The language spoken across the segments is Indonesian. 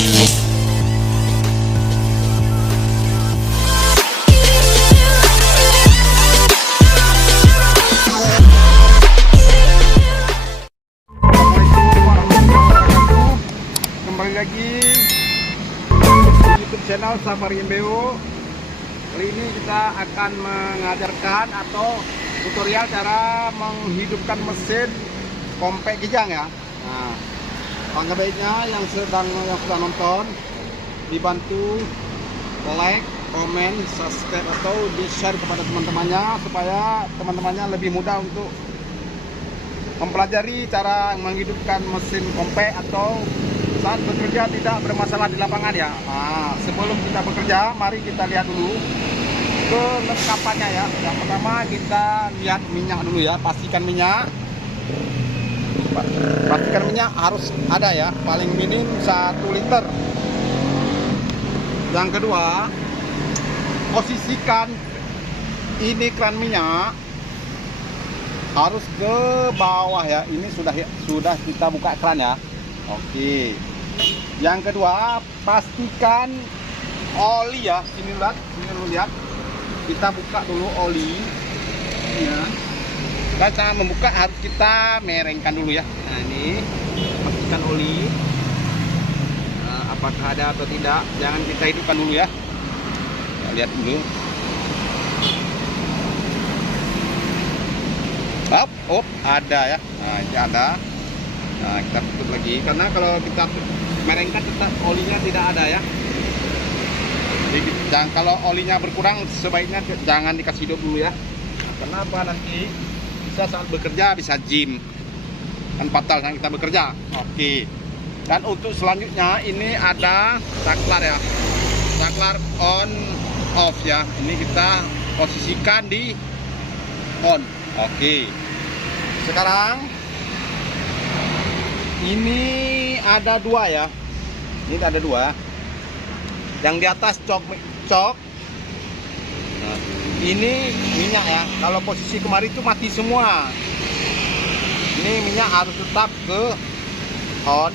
Kembali lagi di YouTube channel Safari MBO. Kali ini kita akan mengajarkan atau tutorial cara menghidupkan mesin compact Kijang ya. Nah, langkah baiknya yang sudah nonton dibantu like, komen, subscribe atau di share kepada teman-temannya supaya teman-temannya lebih mudah untuk mempelajari cara menghidupkan mesin compact atau saat bekerja tidak bermasalah di lapangan ya. Nah, sebelum kita bekerja, mari kita lihat dulu kelengkapannya ya. Yang pertama kita lihat minyak dulu ya. Pastikan minyak harus ada ya, paling minim 1 liter. Yang kedua, posisikan ini keran minyak harus ke bawah ya. Ini sudah kita buka keran ya. Oke. Yang kedua, pastikan oli ya. Sini dulu lihat. Kita buka dulu oli. Ya. Dan cara membuka harus kita merengkan dulu ya. Nah, ini pastikan oli. Nah, apakah ada atau tidak? Jangan kita hidupkan dulu ya. Nah, lihat dulu. Up, ada ya. Nah, ini ada. Nah, kita tutup lagi karena kalau kita merengkan tetap olinya tidak ada ya. Jadi, kalau olinya berkurang sebaiknya jangan dikasih hidup dulu ya. Kenapa? Nanti bisa saat bekerja bisa jim, kan fatal saat kita bekerja. Oke. Dan untuk selanjutnya ini ada saklar ya, saklar on off ya. Ini kita posisikan di on. Oke. Sekarang ini ada 2 ya. Ini ada 2. Yang di atas cok. Nah, ini minyak ya. Kalau posisi kemarin itu mati semua. Ini minyak harus tetap ke on.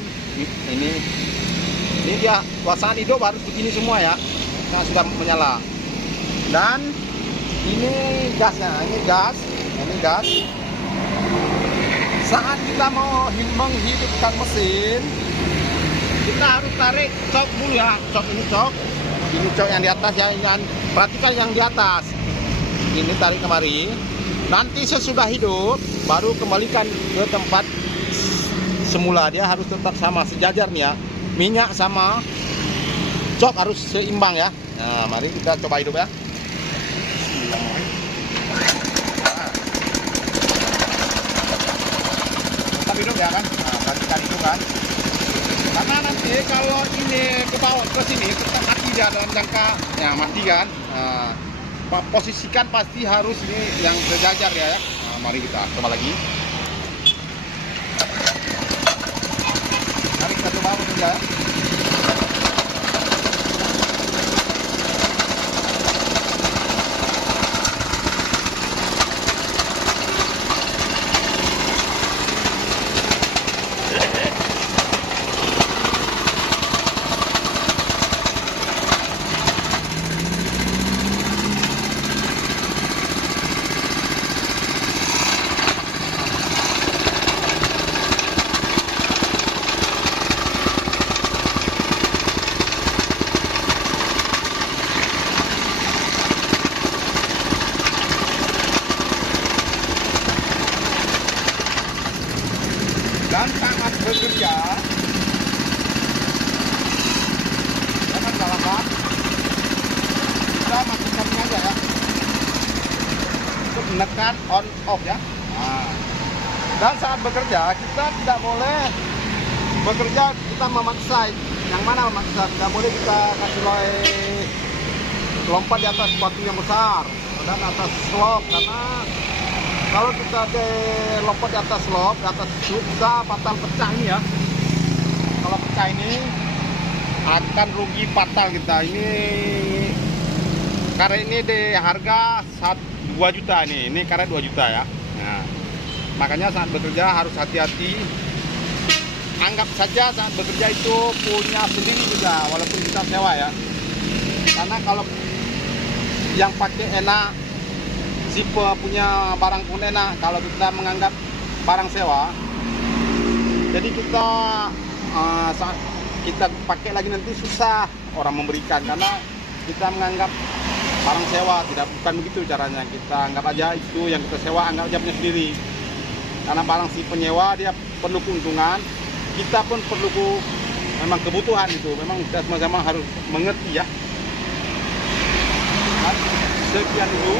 Ini dia suasana hidup harus begini semua ya. Nah, sudah menyala. Dan ini gasnya. Ini gas. Saat kita mau menghidupkan mesin, kita harus tarik cok dulu ya. Ini cok yang di atas ya. Perhatikan yang di atas. Ini tarik kemari. Nanti sesudah hidup baru kembalikan ke tempat semula. Dia harus tetap sama sejajar nih ya. Minyak sama cok harus seimbang ya. Nah, mari kita coba hidup ya. Hidup ya kan. Nah, perhatikan itu kan. Karena nanti kalau ini ke bawah ke sini tetap mati dia dalam jangka ya, mati kan. Nah, posisikan pasti harus ini yang sejajar ya. Nah, mari kita coba lagi. Mari kita coba bekerja. Dan saat bekerja jangan salahkan, kita matikan aja ya untuk menekan on off ya. Nah, dan saat bekerja kita tidak boleh bekerja kita memaksa. Yang mana memaksa? Tidak boleh kita kasih lompat di atas batu yang besar dan atas slope, karena kalau kita lompat di atas slope, di atas bisa fatal pecah ini ya. Kalau pecah ini akan rugi fatal kita. Ini karet ini di harga 2 juta ini karet 2 juta ya. Nah, makanya saat bekerja harus hati-hati anggap saja saat bekerja itu punya sendiri juga, walaupun kita sewa ya. Karena kalau yang pakai enak, si punya barang pun enak. Kalau kita menganggap barang sewa, jadi kita saat kita pakai lagi nanti susah orang memberikan, karena kita menganggap barang sewa. Bukan begitu caranya. Kita anggap aja itu yang kita sewa, anggap aja punya sendiri. Karena barang si penyewa dia perlu keuntungan, kita pun perlu memang kebutuhan itu. Memang kita sama-sama harus mengerti ya. Nah, sekian dulu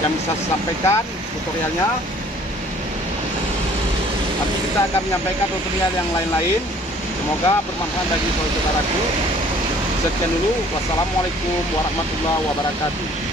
yang bisa saya sampaikan tutorialnya. Nanti kita akan menyampaikan tutorial yang lain-lain. Semoga bermanfaat bagi saudaraku. Sekian dulu. Wassalamualaikum warahmatullahi wabarakatuh.